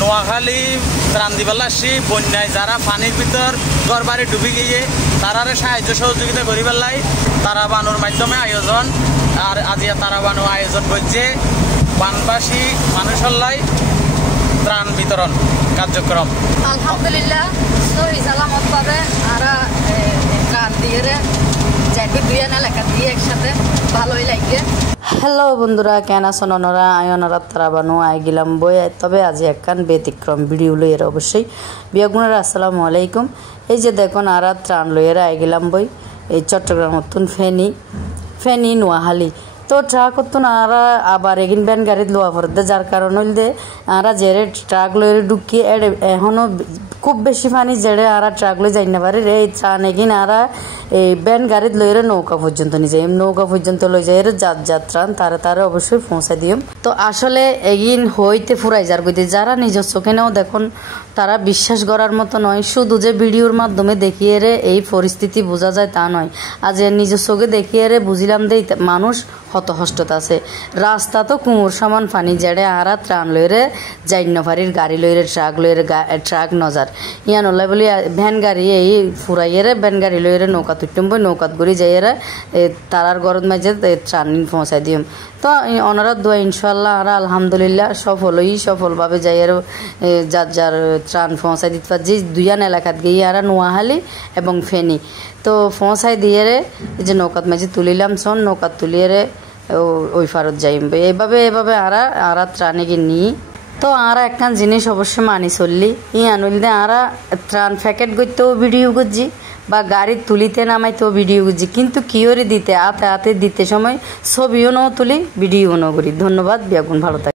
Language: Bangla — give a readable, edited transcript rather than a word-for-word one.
নোয়াখালী রান্দিবাল্লাসী বন্যায় যারা পানির ভিতর ঘর বাড়ি ডুবি গিয়ে তারারে সাহায্য সহযোগিতা করি পেলাই তারা বানুর মাধ্যমে আয়োজন আর আজিয়া তারা বানু আয়োজন করছে বানবাসী মানুষল্লাই ত্রাণ বিতরণ কার্যক্রম। আলহামদুলিল্লাহ সহি সালামত ভাবে আর ত্রাণ দিয়ে যাইবে দুই আনা লেখা দিয়ে একসাথে ভালোই লাগে। হ্যালো বন্ধুরা, কেন আছেন ওনারা? আয়নারা তারা বানু আই গেলাম বই। তবে আজ একখান ব্যতিক্রম ভিডিও লইয়ের অবশ্যই বিয়াগুনারা আসসালামু আলাইকুম। এই যে দেখুন আর ত্রাণ লইয়ের আই গেলাম বই এই চট্টগ্রাম মতন ফেনী নোয়াখালী তো ট্রাক করতো না আর আবার এগিন ব্যান গাড়িত লোয়া পড়তে যার কারণ হইল দে আর জেরে ট্রাক লইরে ঢুকিয়ে এখনো খুব বেশি পানি জেড়ে আর ট্রাক লই যাই না পারে রে ত্রাণ এগিন আর এই ব্যান গাড়িত লইরে নৌকা পর্যন্ত নিয়ে যাই নৌকা পর্যন্ত লই যাই যাত ত্রাণ তারা অবশ্যই পৌঁছাই দিম। তো আসলে এগিন হইতে ফুরাই যার গইতে যারা নিজের চোখেও দেখুন তারা বিশ্বাস করার মতো নয়। শুধু যে ভিডিওর মাধ্যমে দেখিয়ে রে এই পরিস্থিতি বোঝা যায় তা নয়, আজ নিজের চোখে দেখিয়ে রে বুঝিলাম যে মানুষ হতহষ্টত আছে। রাস্তা তো কুমোর সমান পানি জেড়ে আর ত্রাণ লইরে যাইন্য পারির গাড়ি লইরে ট্রাক নজার ইয়ান ওলাই বলি ভ্যান গাড়ি এই ফুরাইয়েরে ভ্যান গাড়ি লইরে নৌকা তুটম বই নৌকাত ঘুরি যাইয়েরা তারার গরদ মাঝে ত্রাণ পৌঁছাই দিম। তো ওনারা দোয়া ইনশাল্লাহ আর আলহামদুলিল্লাহ সফলভাবে যাইয়ের যার ত্রাণ পৌঁছাই দিতে পারছি দুইয়ান এলাকাত গিয়ে আর নোয়াখালী এবং ফেনী তো পৌঁছাই দিয়ে এই যে নৌকাত মাঝে তুলিলাম শোন নৌকাত তুলিয়ে ওই ফারত যাইম এভাবে আর ত্রাণে গিয়ে নিই। তো আর একখান জিনিস অবশ্যই মানি চললি আনুল দে আর ত্রাণ প্যাকেট করতেও ভিডিও করছি বা গাড়ি তুলিতে নামাইতেও ভিডিও করছি, কিন্তু কিওরে দিতে হাতে দিতে সময় ছবিও ন তুলি ভিডিও ন করি। ধন্যবাদ, বিয়াগুন ভালো থাকে।